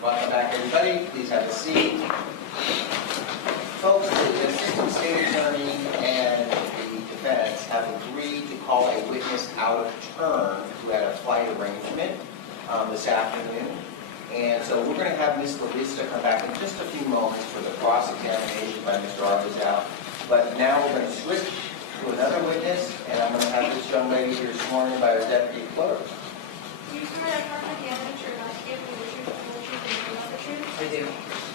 Welcome back, everybody. Please have a seat. Folks, the assistant state attorney and the defense have agreed to call a witness out of turn who had a flight arrangement this afternoon. And so we're going to have Ms. Lavista come back in just a few moments for the cross-examination by Mr. Arvizow. But now we're going to switch to another witness, and I'm going to have this young lady here sworn in by our deputy clerk. Do you swear that part of the evidence you're about to give me the truth, the whole truth, and nothing but the truth? I do.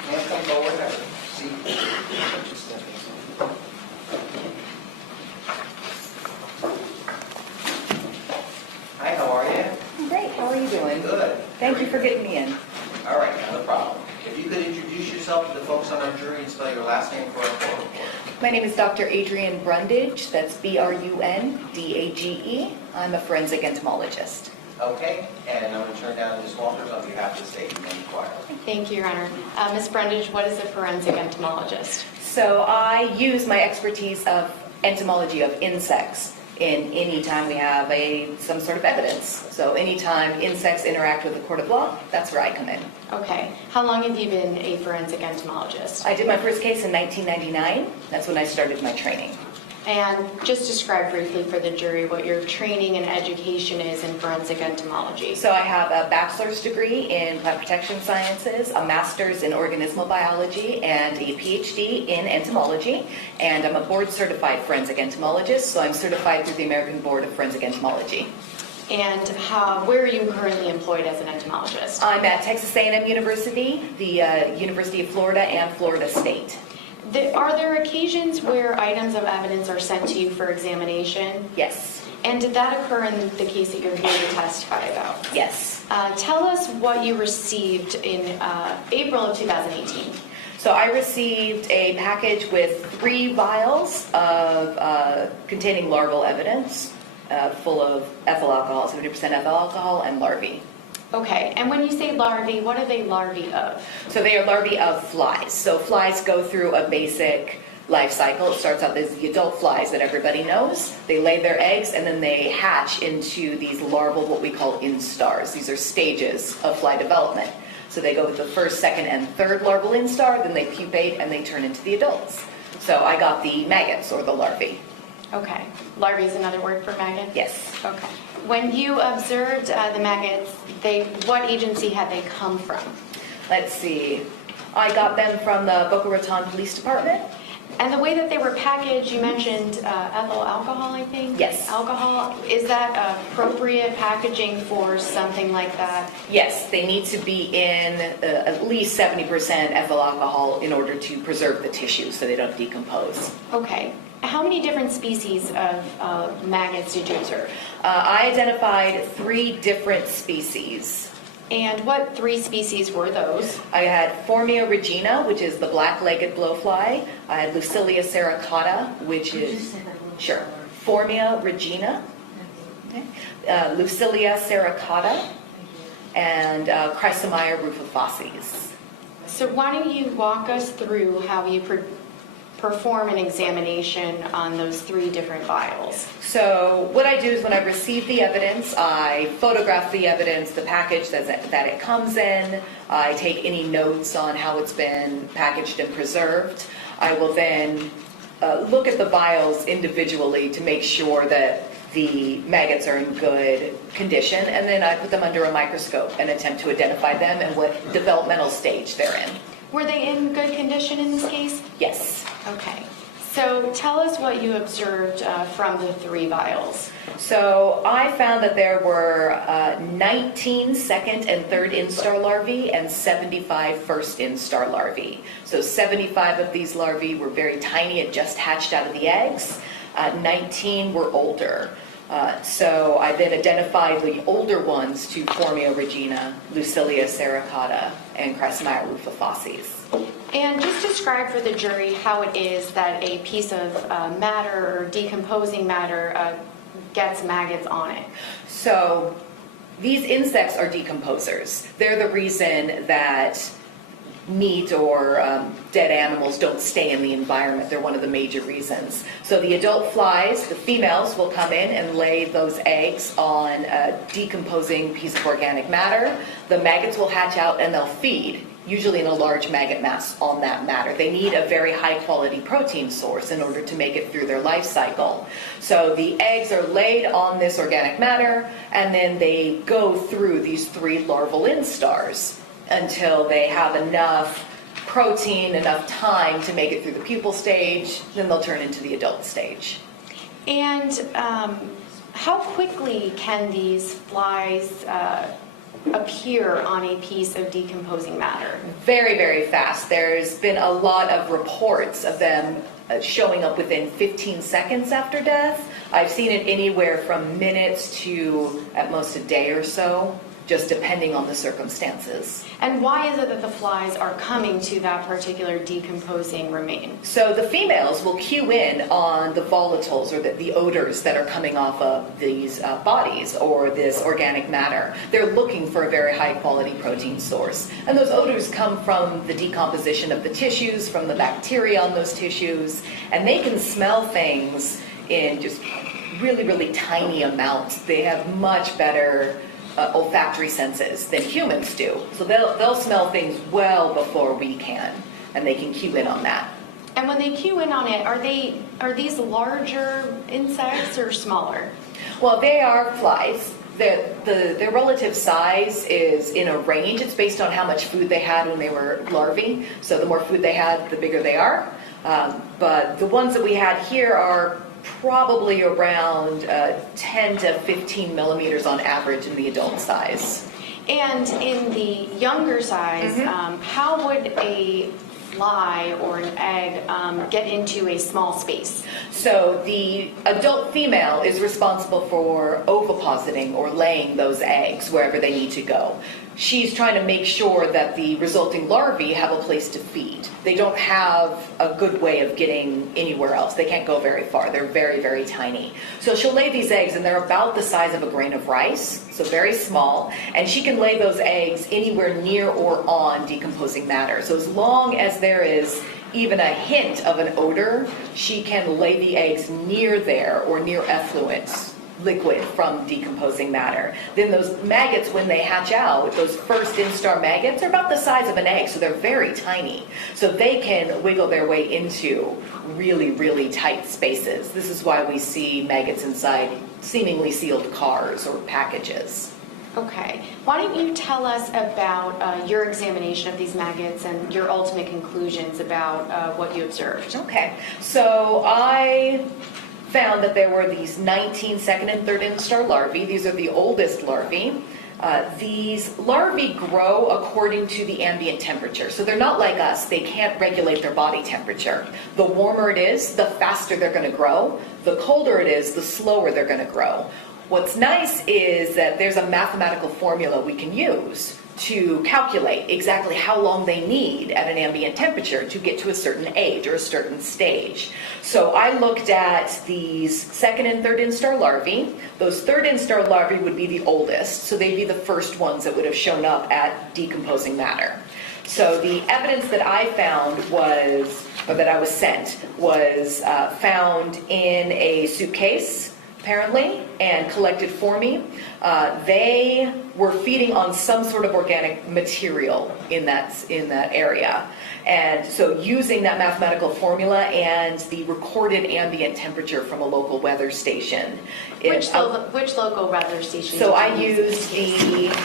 Ma'am, come forward. Have a seat. Hi, how are you? Great, how are you doing? Good. Thank you for getting me in. All right, no problem. If you could introduce yourself to the folks on our jury and spell your last name for our court report. My name is Dr. Adrienne Brundage, that's Brundage. I'm a forensic entomologist. Okay, and I'm going to turn down Ms. Walters on behalf of the state and inquire. Thank you, Your Honor. Ms. Brundage, what is a forensic entomologist? So I use my expertise of entomology of insects in any time we have some sort of evidence. So anytime insects interact with the court of law, that's where I come in. Okay. How long have you been a forensic entomologist? I did my first case in 1999. That's when I started my training. And just describe briefly for the jury what your training and education is in forensic entomology. So I have a bachelor's degree in plant protection sciences, a master's in organismal biology, and a PhD in entomology. And I'm a board certified forensic entomologist, so I'm certified through the American Board of Forensic Entomology. And where are you currently employed as an entomologist? I'm at Texas A&M University, the University of Florida, and Florida State. Are there occasions where items of evidence are sent to you for examination? Yes. And did that occur in the case that you're here to testify about? Yes. Tell us what you received in April of 2018. So I received a package with 3 vials of containing larval evidence, full of ethyl alcohol, 70% ethyl alcohol, and larvae. Okay, and when you say larvae, what are they larvae of? So they are larvae of flies. So flies go through a basic life cycle. It starts out as the adult flies that everybody knows. They lay their eggs and then they hatch into these larval, what we call instars. These are stages of fly development. So they go with the first, second, and third larval instar, then they pupate and they turn into the adults. So I got the maggots or the larvae. Okay, larvae is another word for maggot? Yes. Okay. When you observed the maggots, what agency had they come from? Let's see. I got them from the Boca Raton Police Department. And the way that they were packaged, you mentioned ethyl alcohol, I think? Yes. Alcohol. Is that appropriate packaging for something like that? Yes, they need to be in at least 70% ethyl alcohol in order to preserve the tissue so they don't decompose. Okay. How many different species of maggots did you observe? I identified 3 different species. And what 3 species were those? I had Phormia regina, which is the black-legged blowfly. I had Lucilia serracata, which is... Sure. Phormia regina. Okay. Lucilia serracata. And Chrysomya rufifasces. So why don't you walk us through how you perform an examination on those 3 different vials? So what I do is when I receive the evidence, I photograph the evidence, the package that it comes in. I take any notes on how it's been packaged and preserved. I will then look at the vials individually to make sure that the maggots are in good condition, and then I put them under a microscope and attempt to identify them and what developmental stage they're in. Were they in good condition in this case? Yes. Okay. So tell us what you observed from the 3 vials. So I found that there were 19 second and third instar larvae and 75 first instar larvae. So 75 of these larvae were very tiny and just hatched out of the eggs. 19 were older. So I then identified the older ones to Phormia regina, Lucilia serracata, and Chrysomya rufifasces. And just describe for the jury how it is that a piece of matter or decomposing matter gets maggots on it. So these insects are decomposers. They're the reason that meat or dead animals don't stay in the environment. They're one of the major reasons. So the adult flies, the females, will come in and lay those eggs on a decomposing piece of organic matter. The maggots will hatch out and they'll feed, usually in a large maggot mass, on that matter. They need a very high quality protein source in order to make it through their life cycle. So the eggs are laid on this organic matter, and then they go through these 3 larval instars until they have enough protein, enough time to make it through the pupal stage, then they'll turn into the adult stage. And how quickly can these flies appear on a piece of decomposing matter? Very, very fast. There's been a lot of reports of them showing up within 15 seconds after death. I've seen it anywhere from minutes to at most a day or so, just depending on the circumstances. And why is it that the flies are coming to that particular decomposing remain? So the females will cue in on the volatiles or the odors that are coming off of these bodies or this organic matter. They're looking for a very high quality protein source. And those odors come from the decomposition of the tissues, from the bacteria on those tissues, and they can smell things in just really, really tiny amounts. They have much better olfactory senses than humans do. So they'll smell things well before we can, and they can cue in on that. And when they cue in on it, are these larger insects or smaller? Well, they are flies. Their relative size is in a range. It's based on how much food they had when they were larvae. So the more food they had, the bigger they are. But the ones that we had here are probably around 10 to 15 millimeters on average in the adult size. And in the younger size, how would a fly or an egg get into a small space? So the adult female is responsible for ovipositing or laying those eggs wherever they need to go. She's trying to make sure that the resulting larvae have a place to feed. They don't have a good way of getting anywhere else. They can't go very far. They're very, very tiny. So she'll lay these eggs, and they're about the size of a grain of rice, so very small, and she can lay those eggs anywhere near or on decomposing matter. So as long as there is even a hint of an odor, she can lay the eggs near there or near effluent liquid from decomposing matter. Then those maggots, when they hatch out, those first instar maggots are about the size of an egg, so they're very tiny. So they can wiggle their way into really, really tight spaces. This is why we see maggots inside seemingly sealed cars or packages. Okay. Why don't you tell us about your examination of these maggots and your ultimate conclusions about what you observed? Okay. So I found that there were these 19 second and third instar larvae. These are the oldest larvae. These larvae grow according to the ambient temperature. So they're not like us. They can't regulate their body temperature. The warmer it is, the faster they're going to grow. The colder it is, the slower they're going to grow. What's nice is that there's a mathematical formula we can use to calculate exactly how long they need at an ambient temperature to get to a certain age or a certain stage. So I looked at these second and third instar larvae. Those third instar larvae would be the oldest, so they'd be the first ones that would have shown up at decomposing matter. So the evidence that I found was, or that I was sent, was found in a suitcase, apparently, and collected for me. They were feeding on some sort of organic material in that area. And so using that mathematical formula and the recorded ambient temperature from a local weather station. Which local weather station? So I used the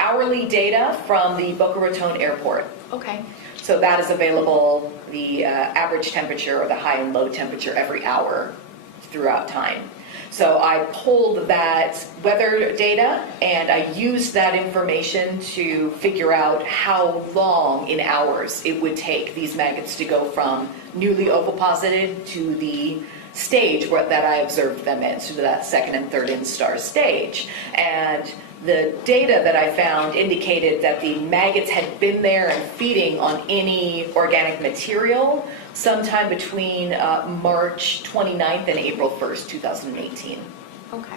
hourly data from the Boca Raton Airport. Okay. So that is available, the average temperature or the high and low temperature every hour throughout time. So I pulled that weather data and I used that information to figure out how long in hours it would take these maggots to go from newly oviposited to the stage that I observed them in, so that second and third instar stage. And the data that I found indicated that the maggots had been there and feeding on any organic material sometime between March 29th and April 1st, 2018. Okay.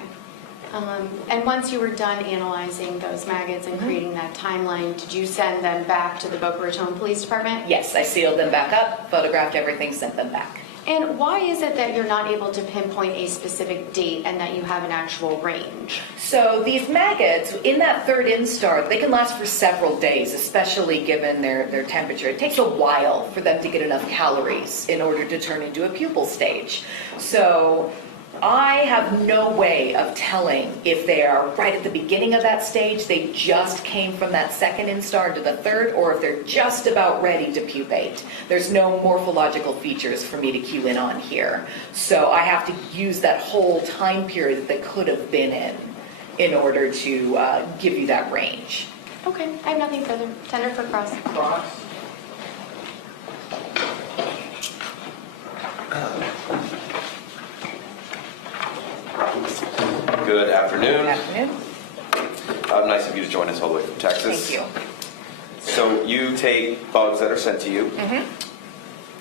And once you were done analyzing those maggots and creating that timeline, did you send them back to the Boca Raton Police Department? Yes, I sealed them back up, photographed everything, sent them back. And why is it that you're not able to pinpoint a specific date and that you have an actual range? So these maggots, in that third instar, they can last for several days, especially given their temperature. It takes a while for them to get enough calories in order to turn into a pupal stage. So I have no way of telling if they are right at the beginning of that stage, they just came from that second instar to the third, or if they're just about ready to pupate. There's no morphological features for me to cue in on here. So I have to use that whole time period that they could have been in order to give you that range. Okay, I have nothing further. Tender for cross. Cross. Good afternoon. Good afternoon. Nice of you to join us all the way from Texas. Thank you. So you take bugs that are sent to you.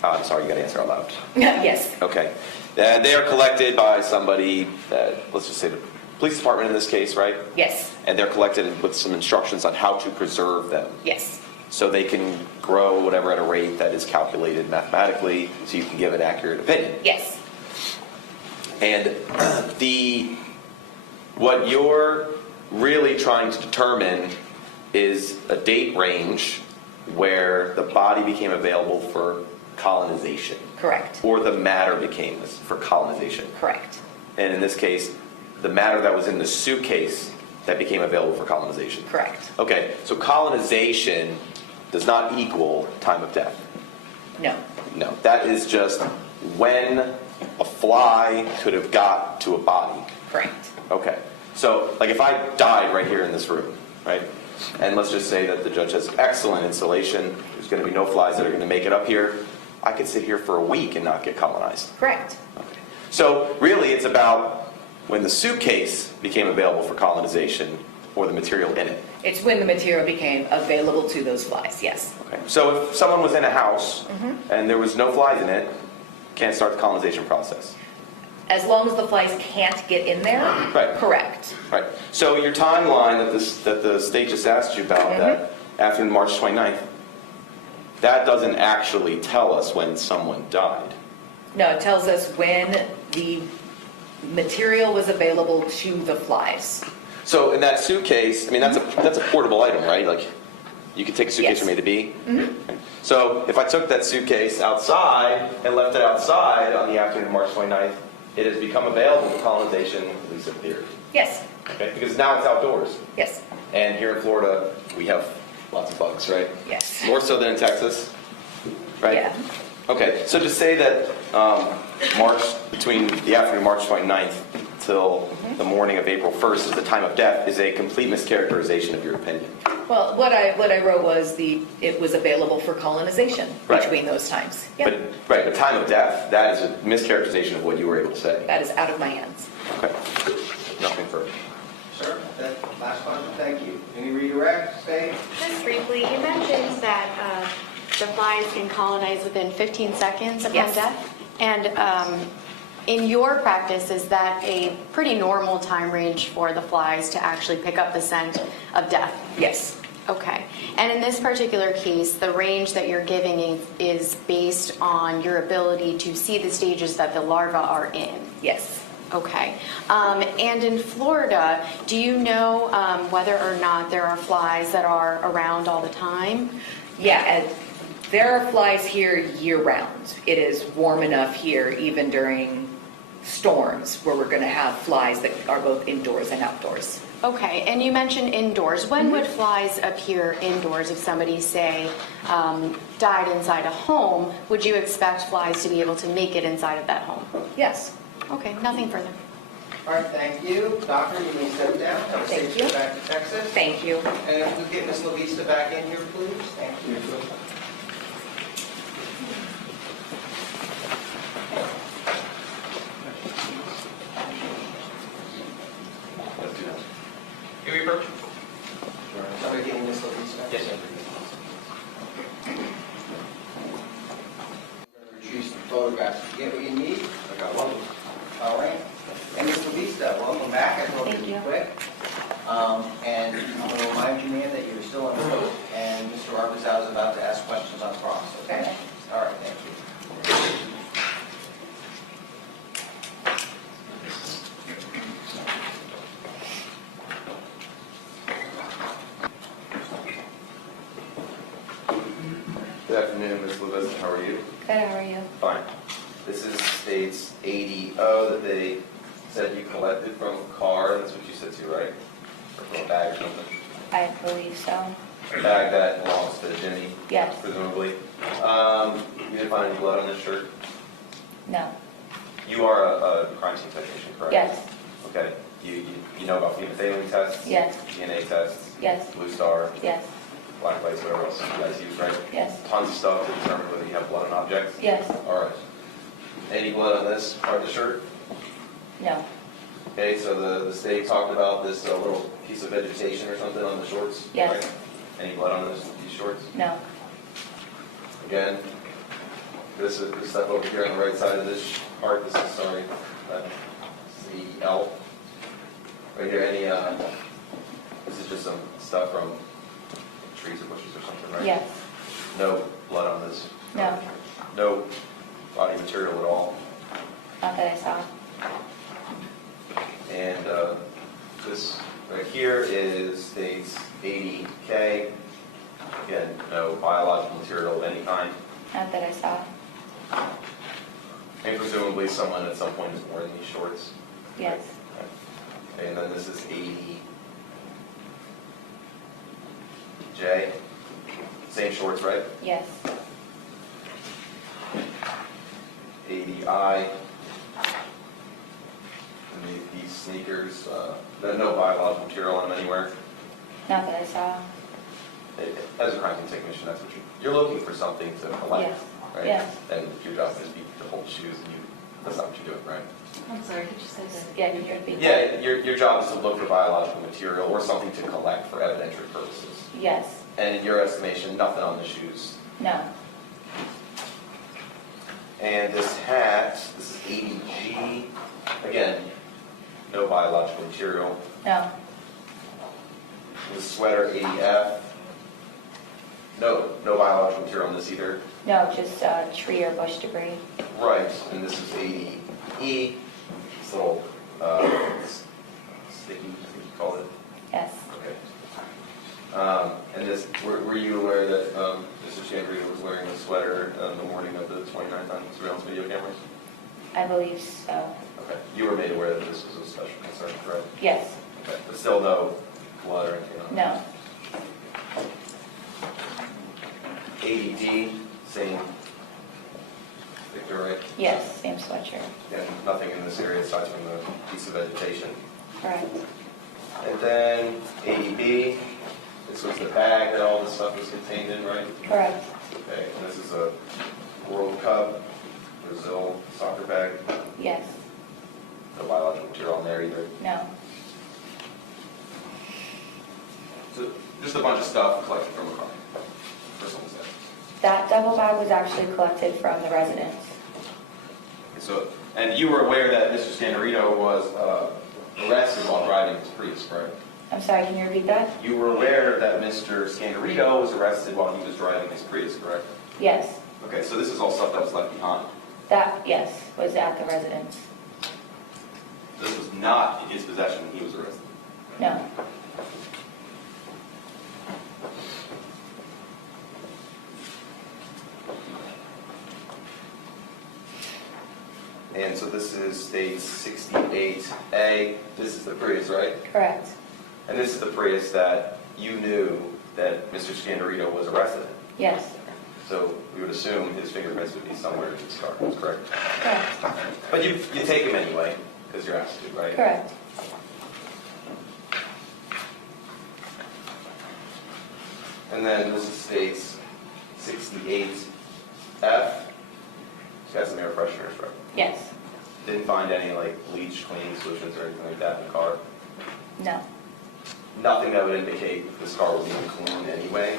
I'm sorry, you got to answer out loud. Yes. Okay. They are collected by somebody, let's just say the police department in this case, right? Yes. And they're collected with some instructions on how to preserve them. Yes. So they can grow whatever at a rate that is calculated mathematically so you can give an accurate opinion. Yes. And what you're really trying to determine is a date range where the body became available for colonization. Correct. Or the matter became for colonization. Correct. And in this case, the matter that was in the suitcase that became available for colonization. Correct. Okay, so colonization does not equal time of death. No. No, that is just when a fly could have got to a body. Correct. Okay, so like if I died right here in this room, right? And let's just say that the judge has excellent insulation, there's going to be no flies that are going to make it up here. I could sit here for a week and not get colonized. Correct. Okay. So really it's about when the suitcase became available for colonization or the material in it. It's when the material became available to those flies, yes. Okay. So if someone was in a house and there was no flies in it, can't start the colonization process. As long as the flies can't get in there, Right. correct. Right. So your timeline that the state just asked you about, that after March 29th, that doesn't actually tell us when someone died. No, it tells us when the material was available to the flies. So in that suitcase, I mean, that's a portable item, right? Like, you could take a suitcase Yes. from A to B. So if I took that suitcase outside and left it outside on the afternoon of March 29th, it has become available for colonization, at least in theory. Yes. Okay? Because now it's outdoors. Yes. And here in Florida, we have lots of bugs, right? Yes. More so than in Texas, right? Yeah. Okay, so to say that between the afternoon of March 29th till the morning of April 1st is the time of death is a complete mischaracterization of your opinion. Well, what I wrote was it was available for colonization Right. between those times. Yeah. But time of death, that is a mischaracterization of what you were able to say. That is out of my hands. Okay, nothing further. Sir, that last question, thank you. Any redirect, say? Just briefly, you mentioned that the flies can colonize within 15 seconds upon Yes. death. And in your practice, is that a pretty normal time range for the flies to actually pick up the scent of death? Yes. Okay. And in this particular case, the range that you're giving is based on your ability to see the stages that the larvae are in? Yes. Okay. And in Florida, do you know whether or not there are flies that are around all the time? Yeah, and there are flies here year-round. It is warm enough here, even during storms, where we're going to have flies that are both indoors and outdoors. Okay, and you mentioned indoors. When would flies appear indoors if somebody, say, died inside a home? Would you expect flies to be able to make it inside of that home? Yes. Okay, nothing further. All right, thank you. Doctor, you may step down. Have a Thank safe you. trip back to Texas. Thank you. And if we get Ms. Lavista back in here, please. Thank you. Can we approach? Somebody getting Ms. Lavista? Yes, sir. We're going to retrieve some photographs. You get what you need? I got one. All right. And Ms. Lavista, welcome back. I hope Thank you. And I'm going to remind you, ma'am, that you're still on the oath, and Mr. Arbuzal is about to ask questions on cross, okay? All right, thank you. Good afternoon, Ms. Lavista, how are you? Good, how are you? Fine. This is state's ADO that they said you collected from a car, that's what you said too, right? Or from a bag or something? I believe so. A bag that belongs to Jimmy, Yes. presumably. You didn't find any blood on this shirt? No. You are a crime scene technician, correct? Yes. Okay. You know about phenolphthalein tests? Yes. DNA tests? Yes. Blue Star? Yes. Black lights, whatever else you guys use, right? Yes. Tons of stuff to determine whether you have blood on objects? Yes. All right. Any blood on this part of the shirt? No. Okay, so the state talked about this little piece of vegetation or something on the shorts? Yes. Right? Any blood on these shorts? No. Again, this stuff over here on the right side of this part, this is, sorry, that's the L. Right here, any, this is just some stuff from trees or bushes or something, right? Yes. No blood on this? No. No body material at all? Not that I saw. And this right here is states 80K. Again, no biological material of any kind. Not that I saw. And presumably someone at some point has worn these shorts. Yes. Okay, and then this is 80J. Same shorts, right? Yes. 80I. And these sneakers, no biological material on them anywhere. Not that I saw. As a crime scene technician, that's what you're looking for, something to collect, Yes. right? Yes. And your job is to hold shoes, and that's not what you're doing, right? I'm sorry, could you say that? Yeah, can you repeat that? Yeah, your job is to look for biological material or something to collect for evidentiary purposes. Yes. And in your estimation, nothing on the shoes. No. And this hat, this is 80G. Again, no biological material. No. The sweater, 80F. No biological material on this either. No, just tree or bush debris. Right, and this is 80E. This little sticky, I think you call it. Yes. Okay. And this, were you aware that Mr. Scandirito was wearing a sweater the morning of the 29th on surveillance video cameras? I believe so. Okay. You were made aware that this was a special concern, correct? Yes. Okay. But still no blood or anything on it? No. 80D, same picture, right? Yes, same sweatshirt. And nothing in this area aside from the piece of vegetation. Correct. And then 80B, this was the bag that all this stuff was contained in, right? Correct. Okay, and this is a World Cup Brazil soccer bag. Yes. No biological material in there either. No. So just a bunch of stuff collected from a car. Personal set. That duffel bag was actually collected from the residence. So, and you were aware that Mr. Scandirito was arrested while driving his Prius, correct? I'm sorry, can you repeat that? You were aware that Mr. Scandirito was arrested while he was driving his Prius, correct? Yes. Okay, so this is all stuff that was left behind. That, yes, was at the residence. This was not in his possession when he was arrested. No. And so this is state 68A. This is the Prius, right? Correct. And this is the Prius that you knew that Mr. Scandirito was arrested in. Yes. So we would assume his fingerprints would be somewhere in this car, that's correct? Correct. But you take him anyway, because you're asked to, right? Correct. And then this is states 68F. He's got some air fresheners, right? Yes. Didn't find any like bleach cleaning solutions or anything like that in the car. No. Nothing that would indicate this car was even clean anyway,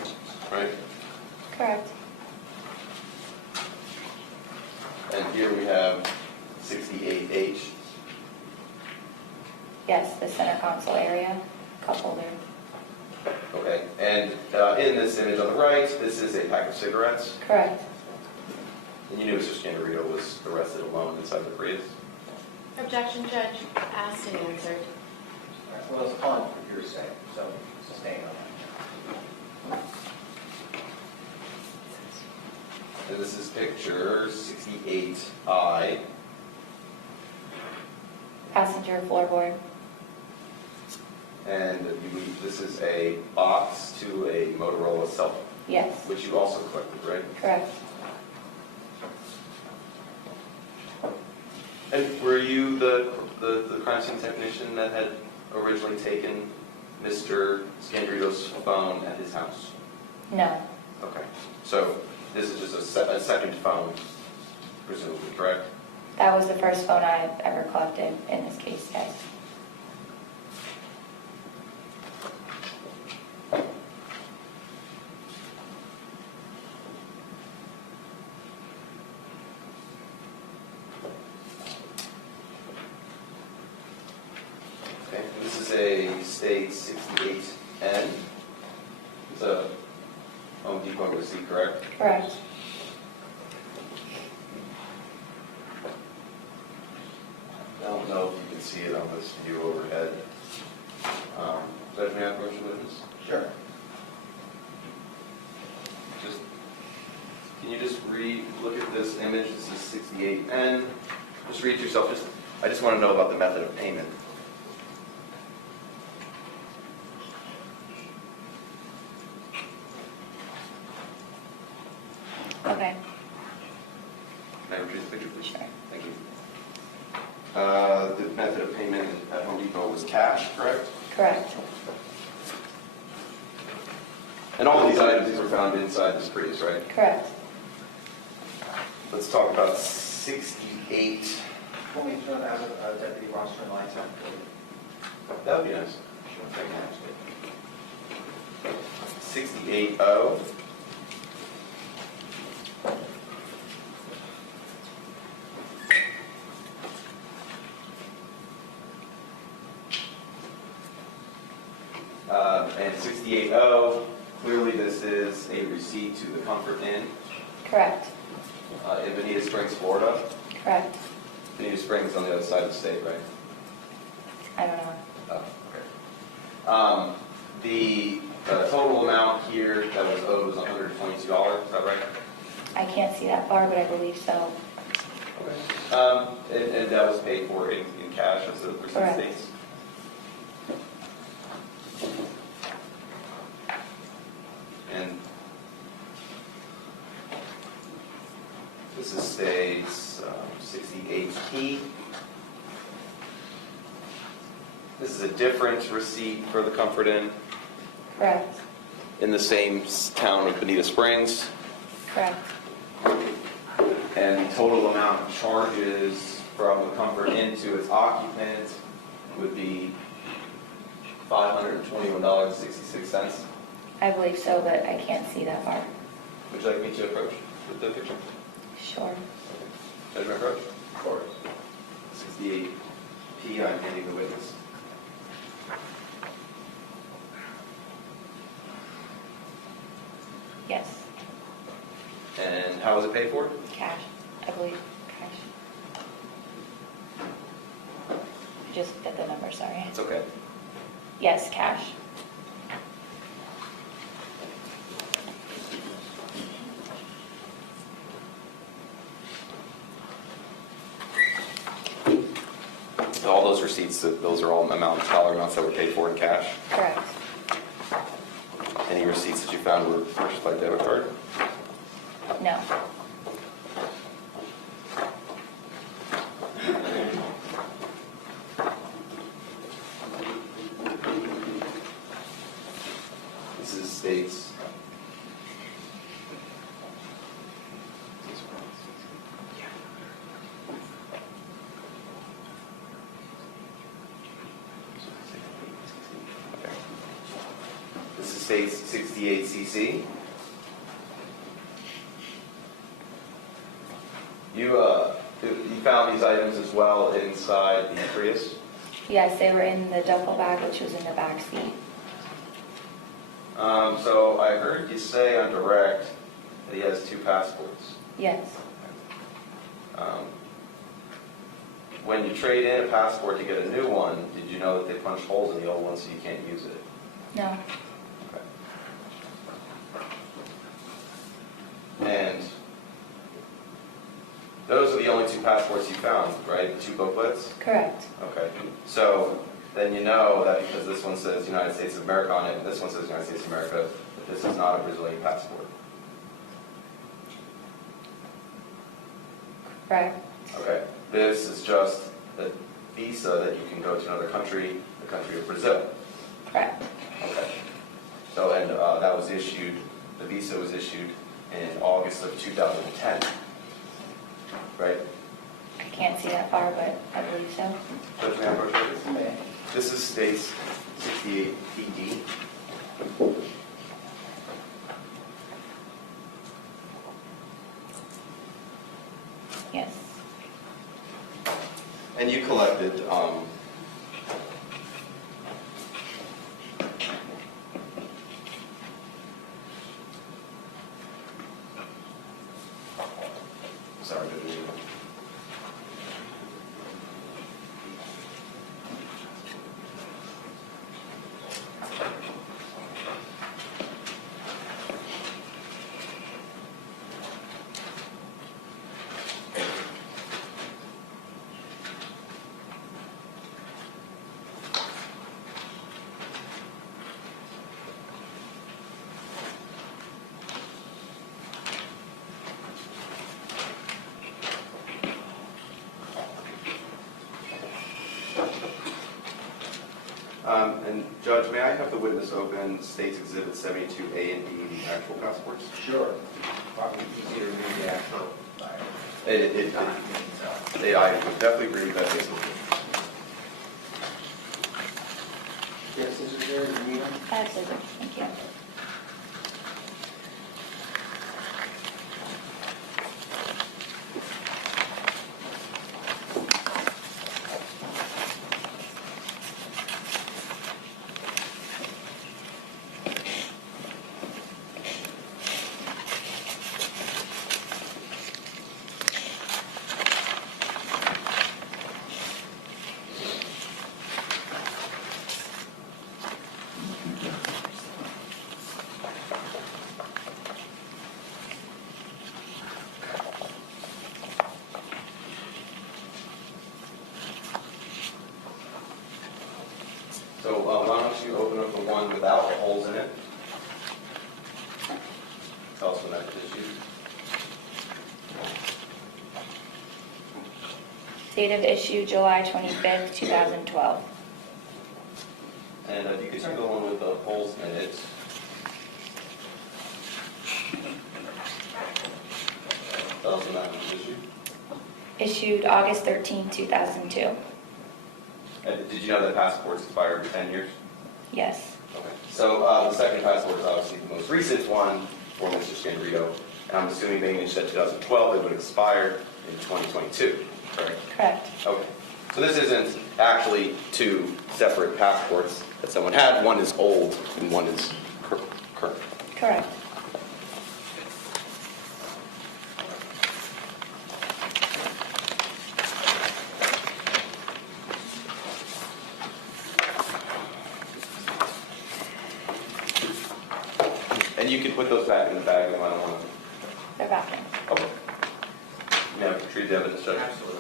right? Correct. And here we have 68H. Yes, the center console area. couple there. Okay, and in this image on the right, this is a pack of cigarettes. Correct. And you knew Mr. Scandirito was arrested alone inside the Prius? Objection, Judge. Asked and answered. All right, well, it's on for your sake, so sustain on that. And this is picture 68I. Passenger floorboard. And this is a box to a Motorola cell phone, Yes. which you also collected, right? Correct. And were you the crime scene technician that had originally taken Mr. Scandirito's phone at his house? No. Okay. So this is just a second phone, presumably, correct? That was the first phone I ever collected in this case, yes. Okay. This is a State 68N. It's a Home Depot receipt, correct? Correct. I don't know if you can see it on this view overhead. Judge, may I approach the witness? Sure. Can you just look at this image? This is 68N. Just read it yourself. I just want to know about the method of payment. Okay. Can I retrieve the picture, please? Sure. Thank you. The method of payment at Home Depot was cash, correct? Correct. And all of these items, these were found inside this Prius, right? Correct. Let's talk about 68. Want me to turn Deputy Ross turn lights on? That would be nice. 68O. And 68O, clearly this is a receipt to the Comfort Inn Correct. in Bonita Springs, Florida. Correct. Bonita Springs on the other side of the state, right? I don't know. Oh, okay. The total amount here that was owed was $122, is that right? I can't see that far, but I believe so. Okay. And that was paid for in cash, as the receipt Correct. states? And this is states 68P. This is a different receipt for the Comfort Inn Correct. in the same town of Bonita Springs. Correct. And the total amount of charges from the Comfort Inn to its occupant would be $521.66. I believe so, but I can't see that far. Would you like me to approach with the picture? Sure. Judgment approach? Of course. 68P, I'm handing the witness. Yes. And how was it paid for? Cash. I believe cash. Just get the number, sorry. It's okay. Yes, cash. All those receipts, those are all dollar amounts that were paid for in cash? Correct. Any receipts that you found were purchased by debit card? No. This is states. This is states 68cc. You found these items as well inside the Prius? Yes, they were in the duffel bag, which was in the back seat. So I heard you say on direct that he has 2 passports. Yes. When you trade in a passport to get a new one, did you know that they punch holes in the old one so you can't use it? No. And those are the only 2 passports you found, right? The 2 booklets? Correct. Okay. So then you know that because this one says United States of America on it, and this one says United States of America, that this is not a Brazilian passport. Right. Okay. This is just a visa that you can go to another country, the country of Brazil. Correct. Okay. So, and that was issued, the visa was issued in August of 2010, right? I can't see that far, but I believe so. Judge Mann, this is states 68 PD. Yes. And you collected, sorry, didn't mean to- And Judge, may I have the witness open States Exhibit 72A and B, the actual passports? Sure. Probably easier to read the actual. I would definitely agree with that. Yes, this is there, you need them? I have scissors. Thank you. So why don't you open up the one without the holes in it? Tell us when that is issued. Date of issue, July 25th, 2012. And if you could see the one with the holes in it. Tell us when that was issued. Issued August 13th, 2002. And did you know that passports expire every 10 years? Yes. Okay. So the second passport is obviously the most recent one for Mr. Scandirito. And I'm assuming being issued in 2012, it would expire in 2022, correct? Correct. Okay. So this isn't actually 2 separate passports that someone had. One is old and one is current. Correct. And you can put those back in the bag if I don't want to. They're back in. Okay. Yeah, treat the evidence, Judge. Absolutely.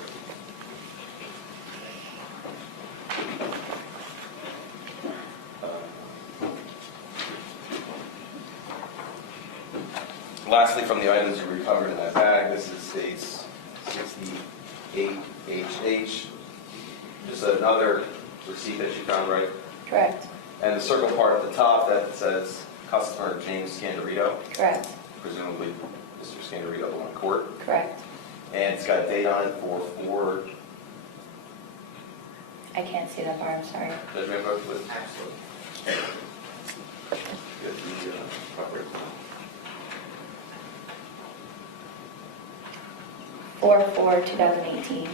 Lastly, from the items you recovered in that bag, this is states 68HH. Just another receipt that you found, right? Correct. And the circle part at the top that says customer James Scandirito, Correct. presumably Mr. Scandirito, the one in court. Correct. And it's got a date on it for 4. I can't see that far, I'm sorry. Judge Rambo, with Absolutely. good, the proper. 4/4/2018.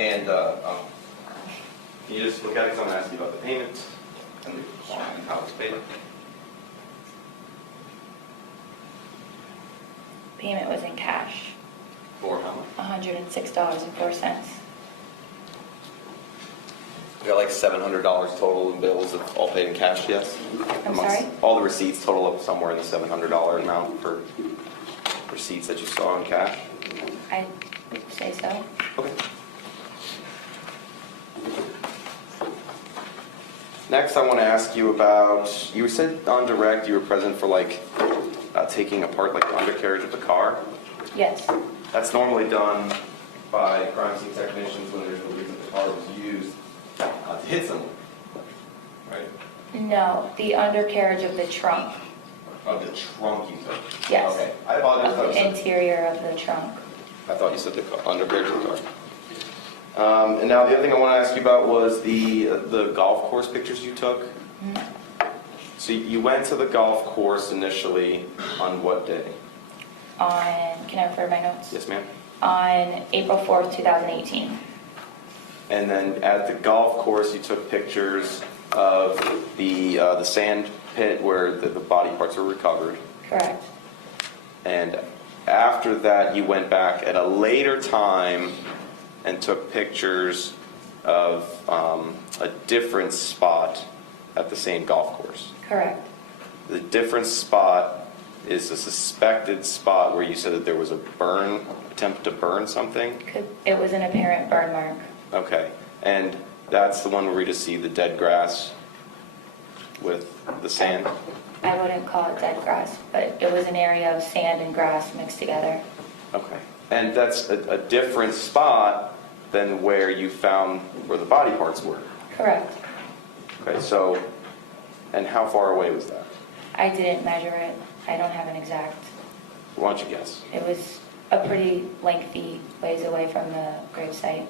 And can you just look at it, 'cause I'm going to ask you about the payment and how it's paid. Payment was in cash, For how much? $106.04. We got like $700 total in bills, of all paid in cash, yes? I'm sorry? All the receipts total up somewhere in the $700 amount for receipts that you saw in cash? I would say so. Okay. Next, I want to ask you about, you said on direct you were present for like taking apart like the undercarriage of the car. Yes, That's normally done by crime scene technicians when there's no reason the car was used to hit someone, right? no, the undercarriage of the trunk, Of the trunk you took? Yes. Okay, I apologize. of the interior of the trunk. I thought you said the undercarriage of the car. And now the other thing I want to ask you about was the golf course pictures you took. So you went to the golf course initially on what day? Can I refer to my notes? Yes, ma'am. On April 4th, 2018. And then at the golf course, you took pictures of the sand pit where the body parts were recovered. Correct. And after that, you went back at a later time and took pictures of a different spot at the same golf course. Correct. The different spot is a suspected spot where you said that there was a burn, attempt to burn something. It was an apparent burn mark. Okay, and that's the one where we just see the dead grass with the sand? I wouldn't call it dead grass, but it was an area of sand and grass mixed together. Okay, and that's a different spot than where you found where the body parts were? Correct. Okay, so, and how far away was that? I didn't measure it. I don't have an exact. Why don't you guess? It was a pretty lengthy ways away from the gravesite.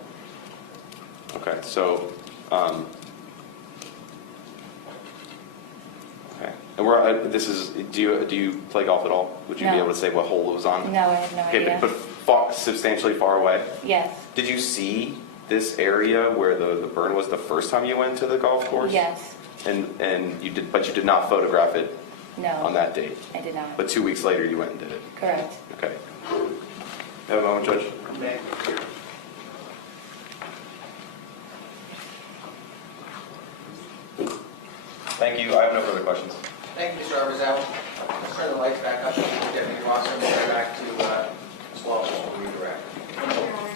Okay, so, okay, and this is, do you play golf at all? Would you be No. able to say what hole it was on? No, I have no Okay, idea. but substantially far away? Yes. Did you see this area where the burn was the first time you went to the golf course? Yes. And you did, but you did not photograph it No. on that date? I did not. But 2 weeks later, you went and did it? Correct. Okay. Have a moment, Judge. Thank you. I have no further questions. Thank you, Mr. Arbuzal. Let's turn the lights back up. Deputy Rosser, and go back to Slow to redirect. Thank you, Your Honor.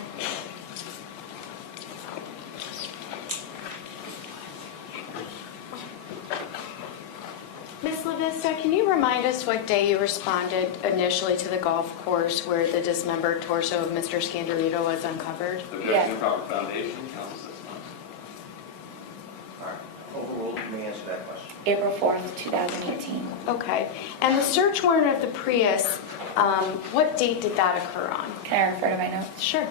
Ms. Lavista, can you remind us what day you responded initially to the golf course where the dismembered torso of Mr. Scandirito was uncovered? Yes. Foundation, counsel 6 months. All right. Overruled. You may answer that question. April 4th, 2018. Okay. And the search warrant of the Prius, what date did that occur on? Can I refer to my notes? Sure.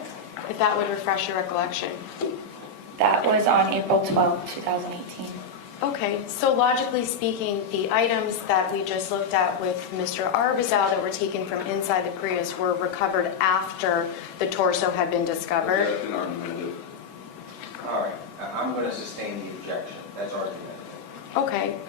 If that would refresh your recollection. That was on April 12th, 2018. Okay, so logically speaking, the items that we just looked at with Mr. Arbuzal that were taken from inside the Prius were recovered after the torso had been discovered? All right. I'm going to sustain the objection. That's argumentative. Okay.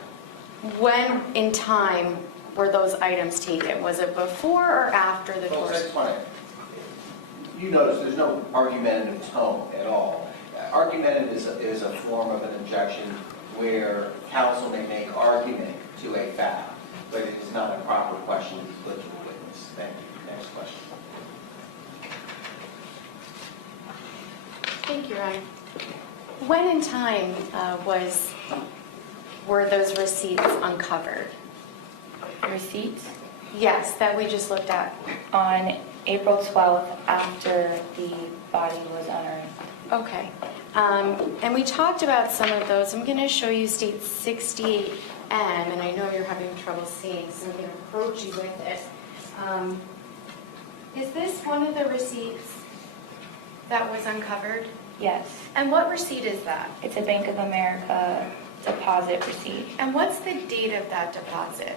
When in time were those items taken? Was it before or after the Folks, I torso? just want to, you notice there's no argumentative tone at all. Argumentative is a form of an objection where counsel may make argument to a fact, but it is not a proper question to be put to a witness. Thank you. Next question. Thank you, Ryan. When in time were those receipts uncovered? Receipts Yes, that we just looked at. on April 12th after the body was unearthed. Okay. And we talked about some of those. I'm going to show you state 68M, and I know you're having trouble seeing, so I'm going to approach you with it. Is this one of the receipts that was uncovered? Yes. And what receipt is that? It's a Bank of America deposit receipt. And what's the date of that deposit?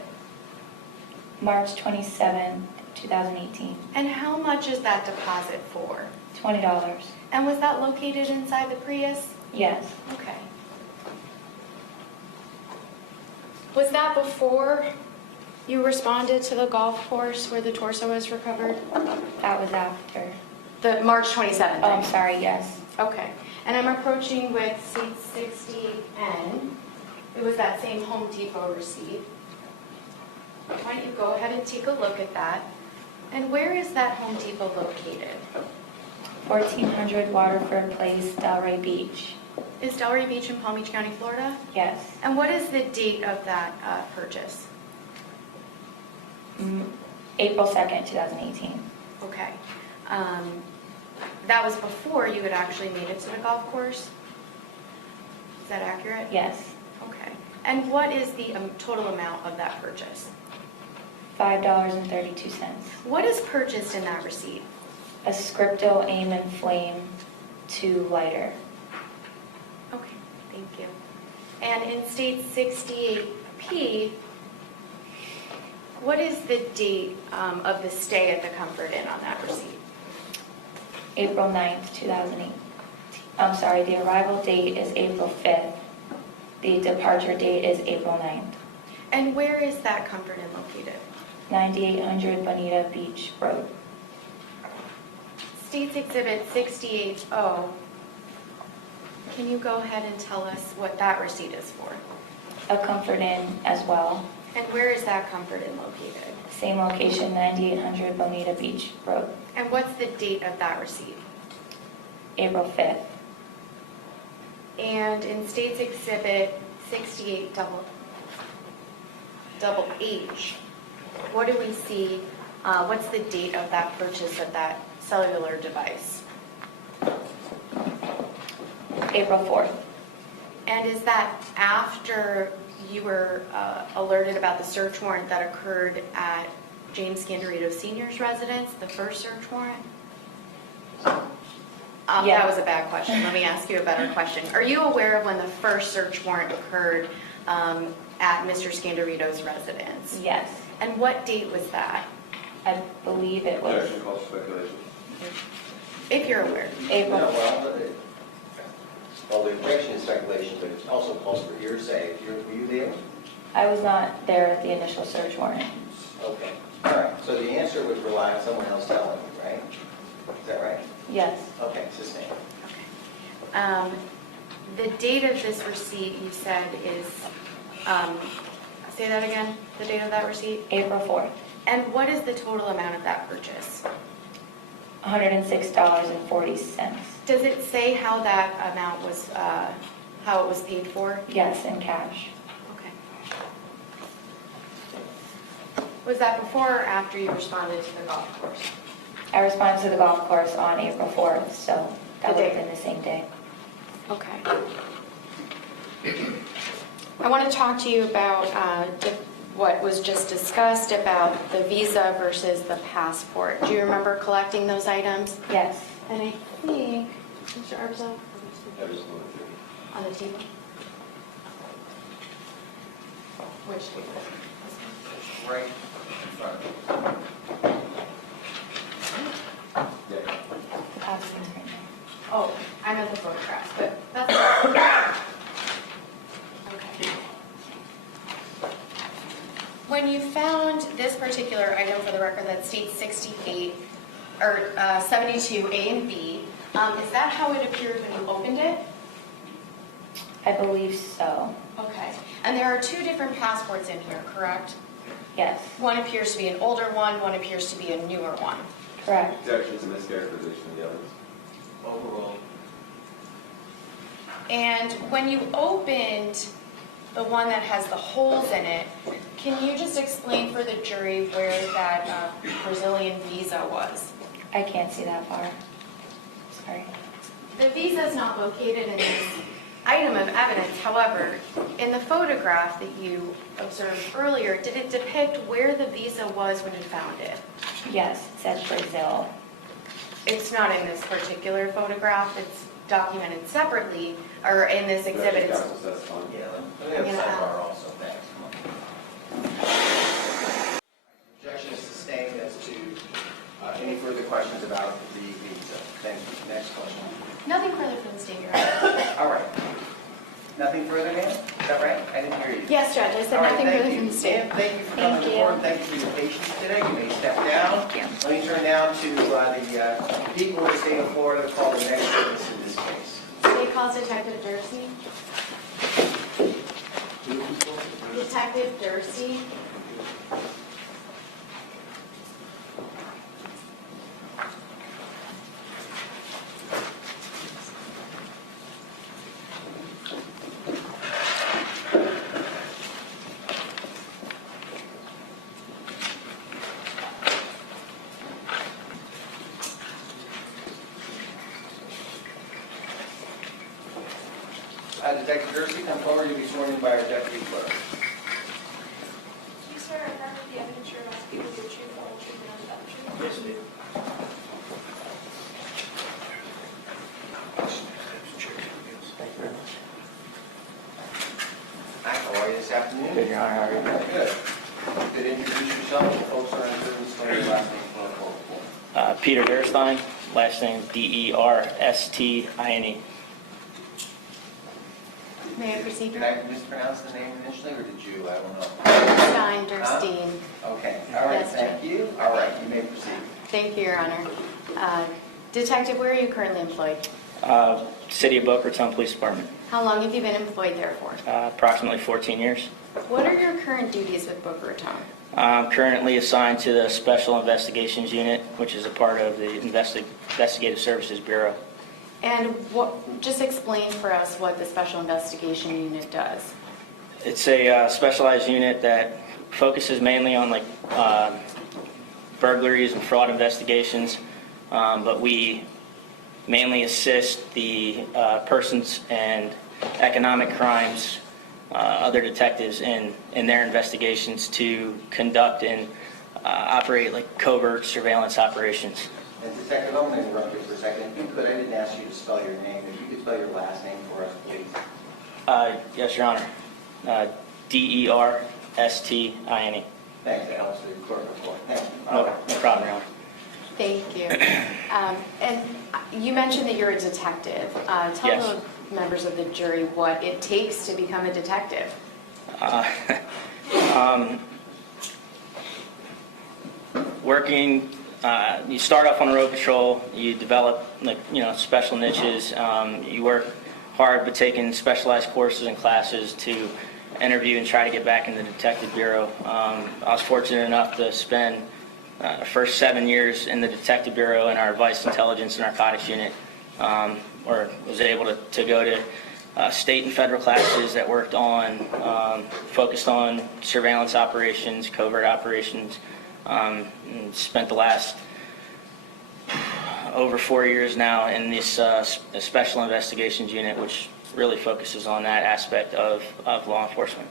March 27, 2018. And how much is that deposit for? $20. And was that located inside the Prius? Yes. Okay. Was that before you responded to the golf course where the torso was recovered? That was after. The March 27th? Oh, I'm sorry, yes. Okay. And I'm approaching with C60N. It was that same Home Depot receipt. Why don't you go ahead and take a look at that? And where is that Home Depot located? 1400 Waterford Place, Delray Beach. Is Delray Beach in Palm Beach County, Florida? Yes. And what is the date of that purchase? April 2nd, 2018. Okay. That was before you had actually made it to the golf course? Is that accurate? Yes. Okay. And what is the total amount of that purchase? $5.32. What is purchased in that receipt? A Scripto Aim and Flame 2 lighter. Okay, thank you. And in state 68P, what is the date of the stay at the Comfort Inn on that receipt? April 9th, 2008. I'm sorry, the arrival date is April 5th. The departure date is April 9th. And where is that Comfort Inn located? 9800 Bonita Beach Road. State's Exhibit 68O. Can you go ahead and tell us what that receipt is for? A Comfort Inn as well. And where is that Comfort Inn located? Same location, 9800 Bonita Beach Road. And what's the date of that receipt? April 5th. And in State's Exhibit 68 double H, what do we see? What's the date of that purchase of that cellular device? April 4th. And is that after you were alerted about the search warrant that occurred at James Scandirito Sr.'s residence, the first search warrant? Yeah. That was a bad question. Let me ask you a better question. Are you aware of when the first search warrant occurred at Mr. Scandirito's residence? Yes. And what date was that? I believe it was Objection calls for speculation. If you're aware. April. No, well, the objection is speculation, but it also calls for hearsay. Were you there? I was not there at the initial search warrant. Okay, all right. So the answer would rely on someone else telling you, right? Is that right? Yes. Okay, sustain. The date of this receipt, you said, is, say that again, the date of that receipt? April 4th. And what is the total amount of that purchase? $106.40. Does it say how that amount was, how it was paid for? Yes, in cash. Okay. Was that before or after you responded to the golf course? I responded to the golf course on April 4th, so that The would have day. been the same day. Okay. I want to talk to you about what was just discussed about the visa versus the passport. Do you remember collecting those items? Yes. And I think, Mr. Arbza, on the table? Which table? Right in front of you. Absent right now. Oh, I'm at the photographs, but that's okay. When you found this particular item for the record that states 68 or 72 A and B, is that how it appeared when you opened it? I believe so. Okay. And there are two different passports in here, correct? Yes. One appears to be an older one appears to be a newer one. Correct. Objection to mischaracterization of the evidence. Overall. And when you opened the one that has the holes in it, can you just explain for the jury where that Brazilian visa was? I can't see that far. Sorry. The visa is not located in this item of evidence. However, in the photograph that you observed earlier, did it depict where the visa was when you found it? Yes, it says Brazil. It's not in this particular photograph. It's documented separately, or in this exhibit. It's That's fine. Yeah, let me have a sidebar also, thanks. Come on. Objection is sustained as to any further questions about the visa. Thank you. Next question. Nothing further from the state, Your Honor. All right. Nothing further, ma'am? Is that right? I didn't hear you. Yes, Judge, I said All right, nothing thank further you. from the state. Ma'am, thank you for coming Thank you. forward. Thank you for your patience today. You may step down. Let me turn now to the people of the state of Florida to call the next witness in this case. State calls Detective Derstine. Detective Derstine. Detective Derstine, come forward. You'll be sworn in by our deputy clerk. You, sir, are part of the evidence you're about to give with your truth, the whole truth, and nothing but the truth? Yes, ma'am. Thank you very much. Hi, how are you this afternoon? Good, Your Honor. How are you? Good. Could you introduce yourself? The folks are interested in swearing your last name for the court. Peter Derstine, last name Derstine. May I proceed, Did Your I Honor? mispronounce the name initially, or did you? I don't know. Stein, Derstine. Okay, all right, Yes, thank you. All right, you may proceed. Thank you, Your Honor. Detective, where are you currently employed? City of Boca Raton Police Department. How long have you been employed there for? Approximately 14 years. What are your current duties with Boca Raton? I'm currently assigned to the Special Investigations Unit, which is a part of the Investigative Services Bureau. And just explain for us what the Special Investigation Unit does. It's a specialized unit that focuses mainly on burglaries and fraud investigations, but we mainly assist the persons and economic crimes, other detectives in their investigations to conduct and operate like covert surveillance operations. And Detective, I'm going to interrupt you for a second. If you could, I didn't ask you to spell your name. If you could spell your last name for us, please. Yes, Your Honor. Derstine. Thanks, that helps the clerk report. Thank you. All No, right. no problem, Your Honor. Thank you. And you mentioned that you're a detective. Tell Yes. the members of the jury what it takes to become a detective. Working, you start off on road patrol, you develop special niches, you work hard but taking specialized courses and classes to interview and try to get back in the detective bureau. I was fortunate enough to spend the first 7 years in the detective bureau in our vice intelligence and narcotics unit, or was able to go to state and federal classes that worked on, focused on surveillance operations, covert operations, and spent the last over 4 years now in this special investigations unit, which really focuses on that aspect of law enforcement.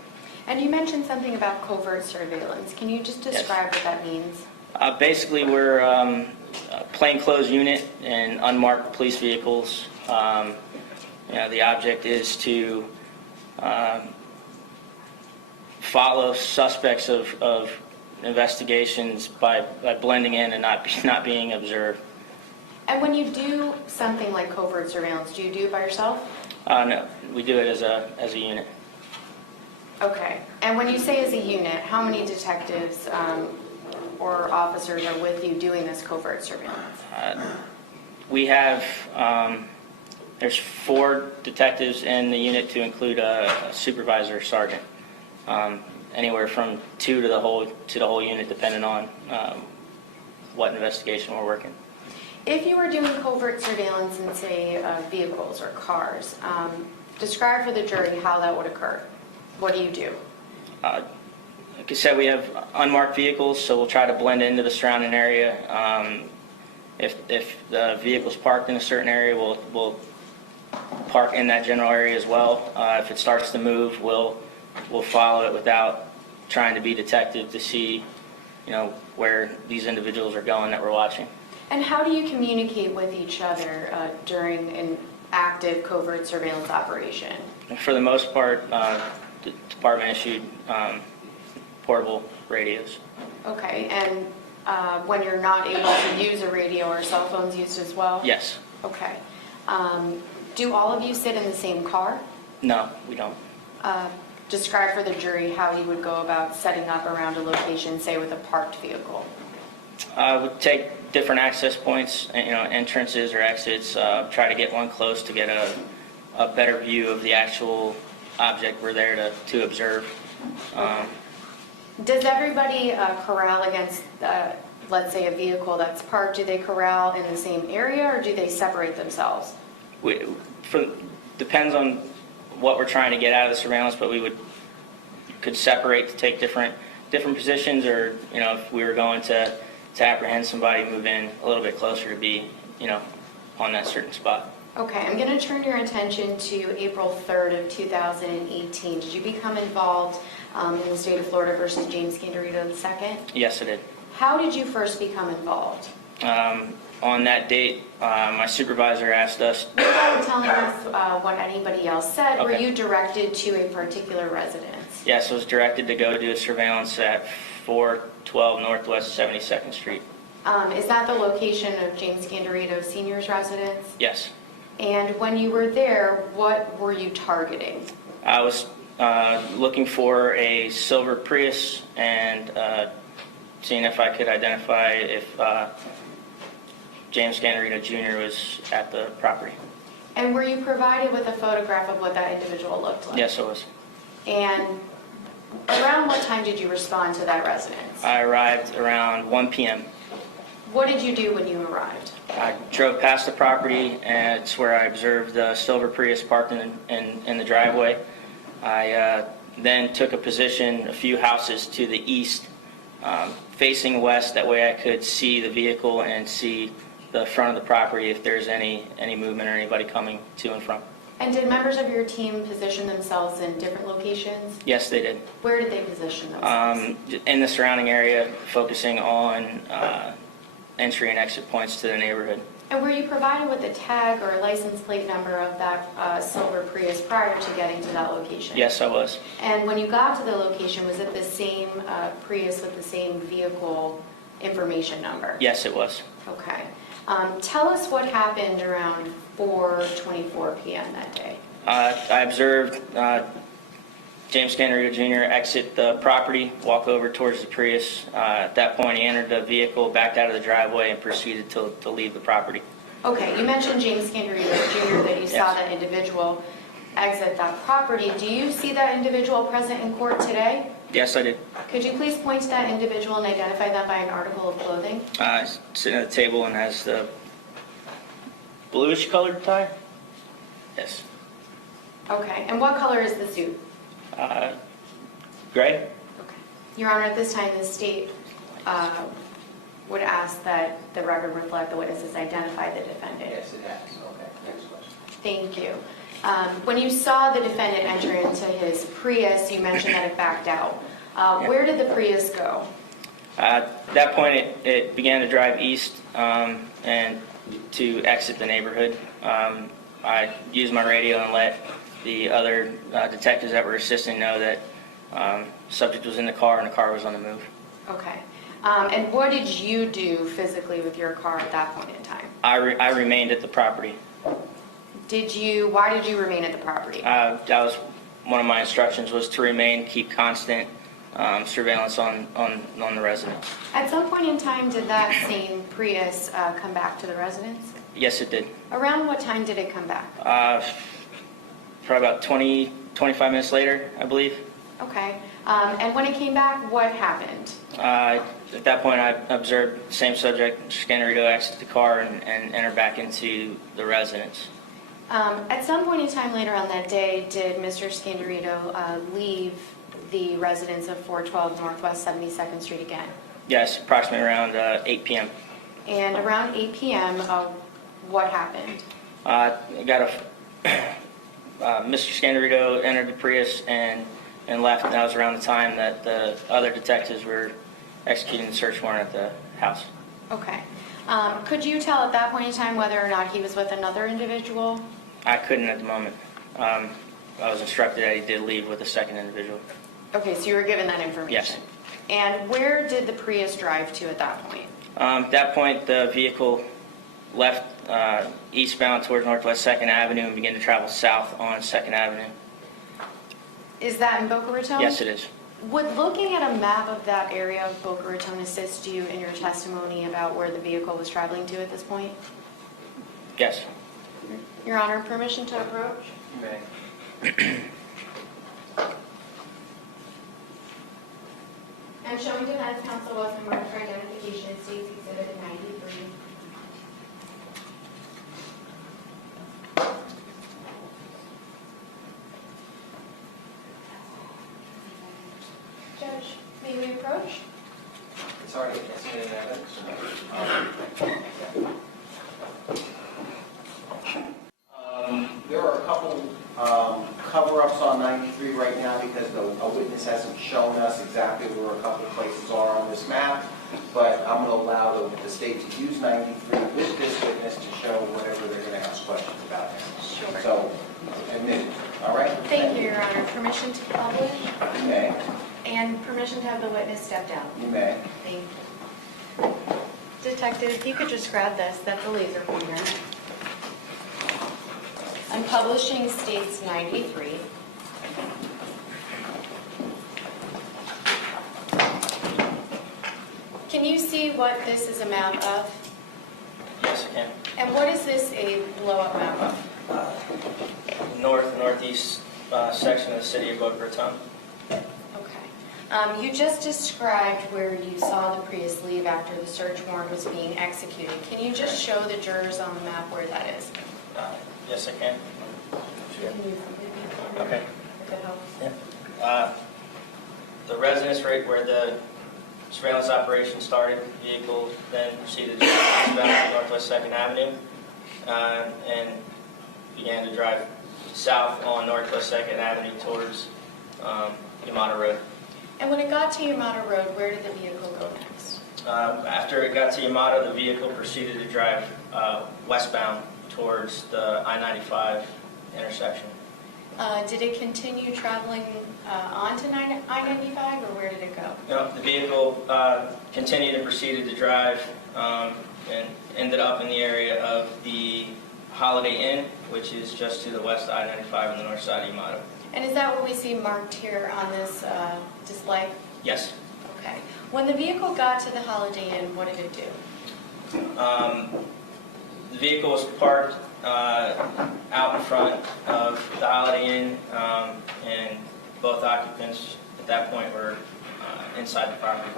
And you mentioned something about covert surveillance. Can you just describe what that means? Basically, we're a plainclothes unit in unmarked police vehicles. The object is to follow suspects of investigations by blending in and not being observed. And when you do something like covert surveillance, do you do it by yourself? No, we do it as a unit. Okay. And when you say as a unit, how many detectives or officers are with you doing this covert surveillance? We have, there's 4 detectives in the unit to include a supervisor, sergeant. Anywhere from 2 to the whole unit, depending on what investigation we're working. If you were doing covert surveillance in, say, vehicles or cars, describe for the jury how that would occur. What do you do? Like I said, we have unmarked vehicles, so we'll try to blend into the surrounding area. If the vehicle's parked in a certain area, we'll park in that general area as well. If it starts to move, we'll follow it without trying to be detective to see, where these individuals are going that we're watching. And how do you communicate with each other during an active covert surveillance operation? For the most part, the department issued portable radios. Okay, and when you're not able to use a radio, are cell phones used as well? Yes. Okay. Do all of you sit in the same car? No, we don't. Describe for the jury how you would go about setting up around a location, say with a parked vehicle. We take different access points, entrances or exits, try to get one close to get a better view of the actual object we're there to observe. Does everybody corral against, let's say, a vehicle that's parked? Do they corral in the same area, or do they separate themselves? Depends on what we're trying to get out of the surveillance, but could separate to take different positions, or if we were going to apprehend somebody, move in a little bit closer to be on that certain spot. Okay, I'm going to turn your attention to April 3rd of 2018. Did you become involved in the state of Florida versus James Scandirito II? Yes, I did. How did you first become involved? On that date, my supervisor asked us. Without telling us what anybody else said, were Okay. you directed to a particular residence? Yes, I was directed to go do a surveillance at 412 Northwest 72nd Street. Is that the location of James Scandirito Sr.'s residence? Yes. And when you were there, what were you targeting? I was looking for a silver Prius and seeing if I could identify if James Scandirito Jr. was at the property. And were you provided with a photograph of what that individual looked like? Yes, I was. And around what time did you respond to that residence? I arrived around 1 p.m. What did you do when you arrived? I drove past the property, and it's where I observed the silver Prius parked in the driveway. I then took a position a few houses to the east, facing west. That way I could see the vehicle and see the front of the property if there's any movement or anybody coming to and from. And did members of your team position themselves in different locations? Yes, they did. Where did they position themselves? In the surrounding area, focusing on entry and exit points to the neighborhood. And were you provided with a tag or a license plate number of that silver Prius prior to getting to that location? Yes, I was. And when you got to the location, was it the same Prius with the same vehicle information number? Yes, it was. Okay. Tell us what happened around 4:24 p.m. that day. I observed James Scandirito Jr. exit the property, walk over towards the Prius. At that point, he entered the vehicle, backed out of the driveway, and proceeded to leave the property. Okay, you mentioned James Scandirito Jr., that you saw Yes. that individual exit that property. Do you see that individual present in court today? Yes, I did. Could you please point to that individual and identify them by an article of clothing? Sitting at the table and has the bluish colored tie? Yes. Okay, and what color is the suit? Gray? Okay. Your Honor, at this time, the state would ask that the record reflect the witnesses identify the defendant. Yes, it has. Okay, next question. Thank you. When you saw the defendant enter into his Prius, you mentioned that it backed out. Where did the Prius go? At that point, it began to drive east and to exit the neighborhood. I used my radio and let the other detectives that were assisting know that subject was in the car and the car was on the move. Okay. And what did you do physically with your car at that point in time? I remained at the property. Why did you remain at the property? That was one of my instructions, was to remain, keep constant surveillance on the residence. At some point in time, did that same Prius come back to the residence? Yes, it did. Around what time did it come back? Probably about 25 minutes later, I believe. Okay. And when it came back, what happened? At that point, I observed the same subject, Scandirito, exit the car and enter back into the residence. At some point in time later on that day, did Mr. Scandirito leave the residence of 412 Northwest 72nd Street again? Yes, approximately around 8 p.m. And around 8 p.m., what happened? Mr. Scandirito entered the Prius and left, and that was around the time that the other detectives were executing the search warrant at the house. Okay. Could you tell at that point in time whether or not he was with another individual? I couldn't at the moment. I was instructed that he did leave with a second individual. Okay, so you were given that information? Yes. And where did the Prius drive to at that point? At that point, the vehicle left eastbound towards Northwest 2nd Avenue and begin to travel south on 2nd Avenue. Is that in Boca Raton? Yes, it is. Would looking at a map of that area of Boca Raton assist you in your testimony about where the vehicle was traveling to at this point? Yes. Your Honor, permission to approach? You may. I'm showing defense counsel was in marked for identification, states exhibit 93. Judge, may we approach? It's already estimated evidence. There are a couple cover-ups on 93 right now because a witness hasn't shown us exactly where a couple of places are on this map, but I'm going to allow the state to use 93 with this witness to show whatever they're going to ask questions about. Sure. So, admitted. All right? Thank you, Your Honor. Permission to publish You may. and permission to have the witness step down. You may. Thank you. Detective, if you could just grab this, that's a laser pointer. I'm publishing states 93. Can you see what this is a map of? Yes, I can. And what is this a blow-up map of? Northeast section of the city of Boca Raton. Okay. You just described where you saw the Prius leave after the search warrant was being executed. Can you just show the jurors on the map where that is? Yes, I can. Can you repeat that? Okay. If it helps. Yeah. The residence right where the surveillance operation started, vehicle then proceeded to Northwest 2nd Avenue and began to drive south on Northwest 2nd Avenue towards Yamata Road. And when it got to Yamata Road, where did the vehicle go next? After it got to Yamata, the vehicle proceeded to drive westbound towards the I-95 intersection. Did it continue traveling onto I-95, or where did it go? No, the vehicle continued and proceeded to drive and ended up in the area of the Holiday Inn, which is just to the west of I-95 on the north side of Yamato. And is that what we see marked here on this display? Yes. Okay. When the vehicle got to the Holiday Inn, what did it do? The vehicle was parked out in front of the Holiday Inn, and both occupants at that point were inside the property.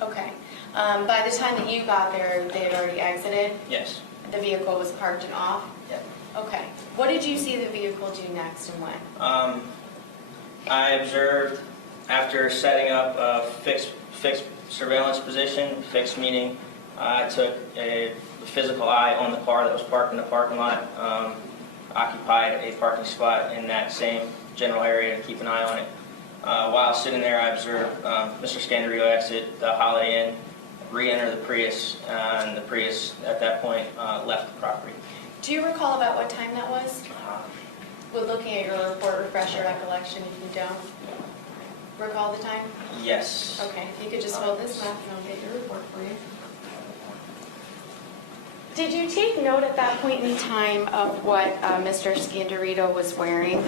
Okay. By the time that you got there, they had already exited? Yes. The vehicle was parked and off? Yeah. Okay. What did you see the vehicle do next and when? I observed after setting up a fixed surveillance position, fixed meaning I took a physical eye on the car that was parked in the parking lot, occupied a parking spot in that same general area to keep an eye on it. While sitting there, I observed Mr. Scandirito exit the Holiday Inn, re-enter the Prius, and the Prius at that point left the property. Do you recall about what time that was? With looking at your report, refresh your recollection if you don't. Recall the time? Yes. Okay, if you could just hold this map and I'll get your report for you. Did you take note at that point in time of what Mr. Scandirito was wearing?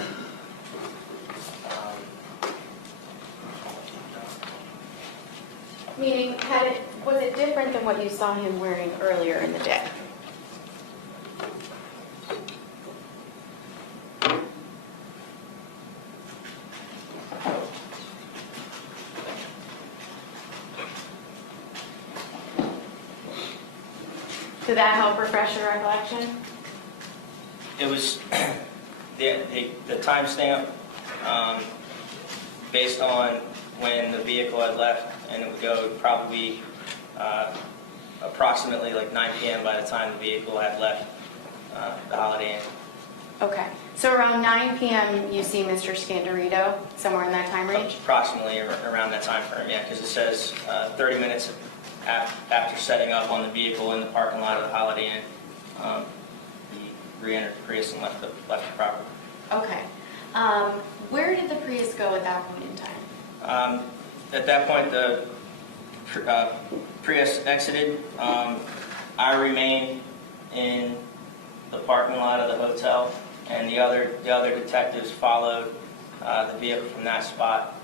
Meaning, was it different than what you saw him wearing earlier in the day? Did that help refresh your recollection? It was the timestamp based on when the vehicle had left, and it would go probably approximately like 9 p.m. by the time the vehicle had left the Holiday Inn. Okay, so around 9 p.m. you see Mr. Scandirito, somewhere in that time range? Approximately around that time frame, yeah, because it says 30 minutes after setting up on the vehicle in the parking lot of the Holiday Inn, he re-entered the Prius and left the property. Okay. Where did the Prius go at that point in time? At that point, the Prius exited. I remained in the parking lot of the hotel, and the other detectives followed the vehicle from that spot.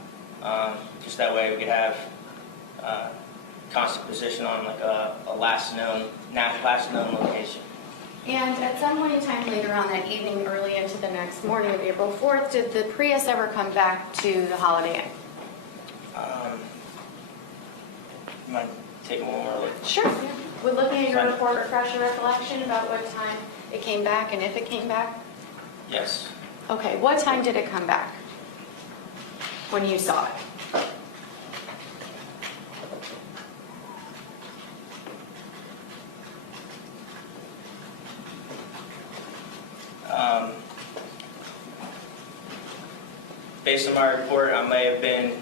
Just that way we could have constant position on like a last known location. And at some point in time later on that evening, early into the next morning of April 4th, did the Prius ever come back to the Holiday Inn? Might take one more look. Sure. Would looking at your report refresh your recollection about what time it came back and if it came back? Yes. Okay, what time did it come back when you saw it? Based on my report, I may have been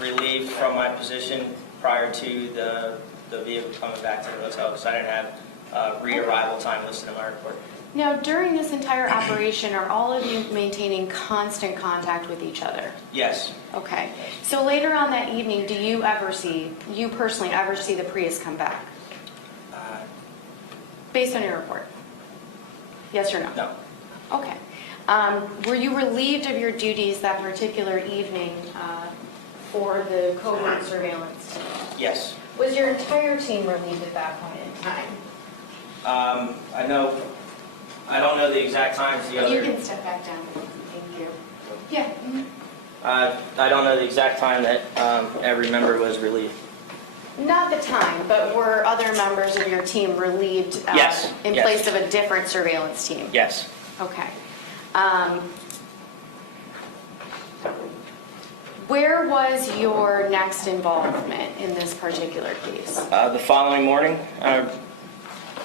relieved from my position prior to the vehicle coming back to the hotel because I didn't have re-arrival time listed in my report. Now, during this entire operation, are all of you maintaining constant contact with each other? Yes. Okay. So later on that evening, do you personally ever see the Prius come back? Based on your report? Yes or no? No. Okay. Were you relieved of your duties that particular evening for the covert surveillance? Yes. Was your entire team relieved at that point in time? I don't know the exact times the other. You can step back down. Thank you. Yeah. Mhm. I don't know the exact time that every member was relieved. Not the time, but were other members of your team relieved Yes. in Yes. place of a different surveillance team? Yes. Okay. Where was your next involvement in this particular case? The following morning,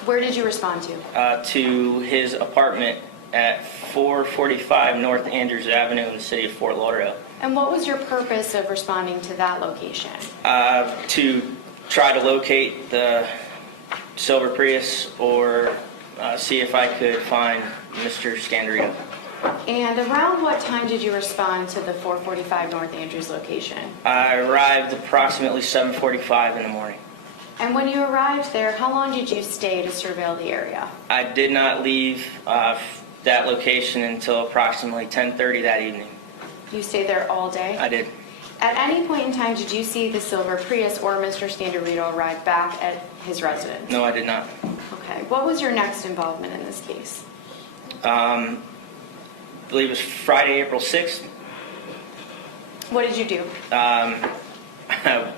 Where did you respond to? to his apartment at 445 North Andrews Avenue in the city of Fort Lauderdale, And what was your purpose of responding to that location? to try to locate the silver Prius or see if I could find Mr. Scandirito. And around what time did you respond to the 445 North Andrews location? I arrived approximately 7:45 in the morning. And when you arrived there, how long did you stay to surveil the area? I did not leave that location until approximately 10:30 that evening. You stayed there all day? I did. At any point in time, did you see the silver Prius or Mr. Scandirito arrive back at his residence? No, I did not. Okay. What was your next involvement in this case? I believe it was Friday, April 6th. What did you do? I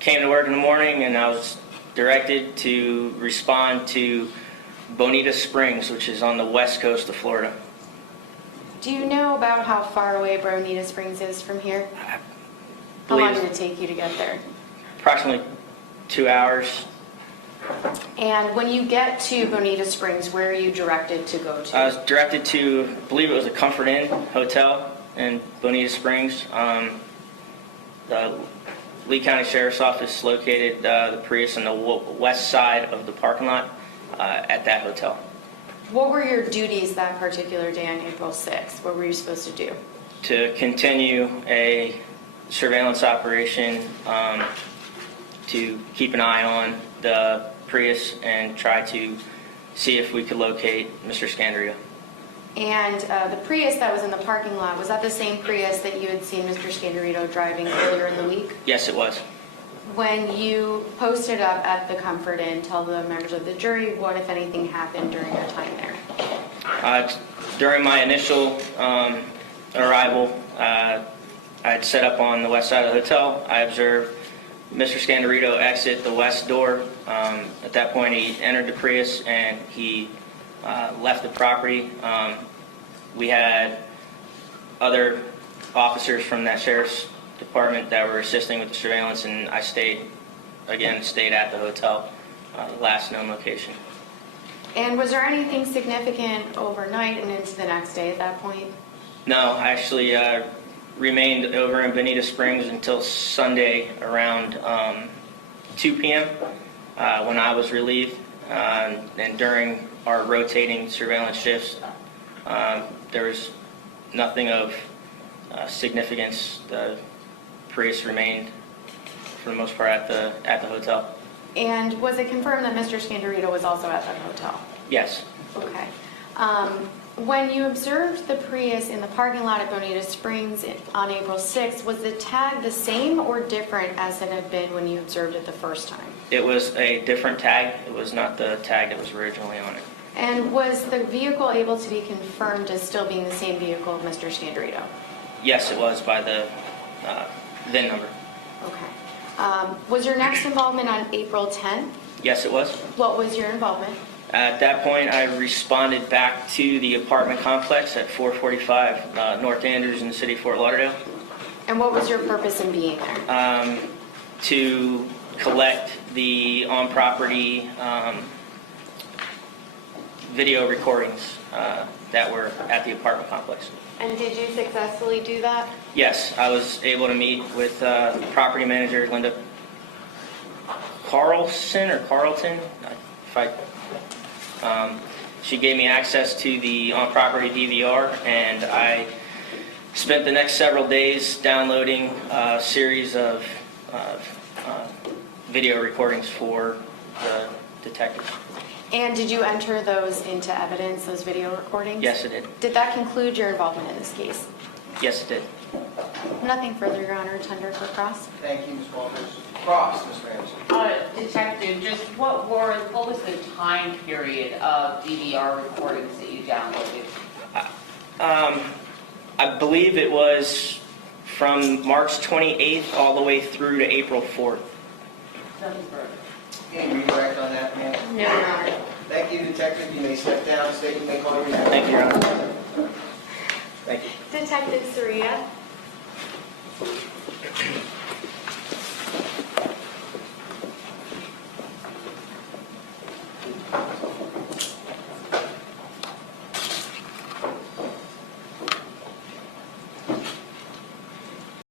came to work in the morning and I was directed to respond to Bonita Springs, which is on the west coast of Florida. Do you know about how far away Bonita Springs is from here? I How long believe did it take you to get there? approximately 2 hours. And when you get to Bonita Springs, where are you directed to go to? I was directed to, I believe it was a Comfort Inn hotel in Bonita Springs. The Lee County Sheriff's Office located the Prius on the west side of the parking lot at that hotel. What were your duties that particular day on April 6th? What were you supposed to do? To continue a surveillance operation to keep an eye on the Prius and try to see if we could locate Mr. Scandirito. And the Prius that was in the parking lot, was that the same Prius that you had seen Mr. Scandirito driving earlier in the week? Yes, it was. When you posted up at the Comfort Inn, tell the members of the jury what, if anything, happened during your time there. During my initial arrival, I'd set up on the west side of the hotel. I observed Mr. Scandirito exit the west door. At that point, he entered the Prius and he left the property. We had other officers from that sheriff's department that were assisting with the surveillance, and I stayed at the hotel, last known location. And was there anything significant overnight and into the next day at that point? No, I actually remained over in Bonita Springs until Sunday around 2 p.m. When I was relieved. And during our rotating surveillance shifts, there was nothing of significance. The Prius remained, for the most part, at the hotel. And was it confirmed that Mr. Scandirito was also at that hotel? Yes. Okay. When you observed the Prius in the parking lot at Bonita Springs on April 6th, was the tag the same or different as it had been when you observed it the first time? It was a different tag. It was not the tag that was originally on it. And was the vehicle able to be confirmed as still being the same vehicle of Mr. Scandirito? Yes, it was by the VIN number. Okay. Was your next involvement on April 10th? Yes, it was. What was your involvement? At that point, I responded back to the apartment complex at 445 North Andrews in the city of Fort Lauderdale And what was your purpose in being there? to collect the on-property video recordings that were at the apartment complex. And did you successfully do that? Yes, I was able to meet with property manager Linda Carlson. She gave me access to the on-property DVR, and I spent the next several days downloading a series of video recordings for the detectives. And did you enter those into evidence, those video recordings? Yes, it did. Did that conclude your involvement in this case? Yes, it did. Nothing further, Your Honor. Tender for cross. Thank you, Ms. Walters. Cross, Ms. Ramsey. Detective, just what was the time period of DVR recordings that you downloaded? I believe it was from March 28th all the way through to April 4th. Any redirect on that, ma'am? No, Your Honor. Thank you, Detective. You may step down, state, you may call your name. Thank you, Your Honor. Thank you. Detective Soria.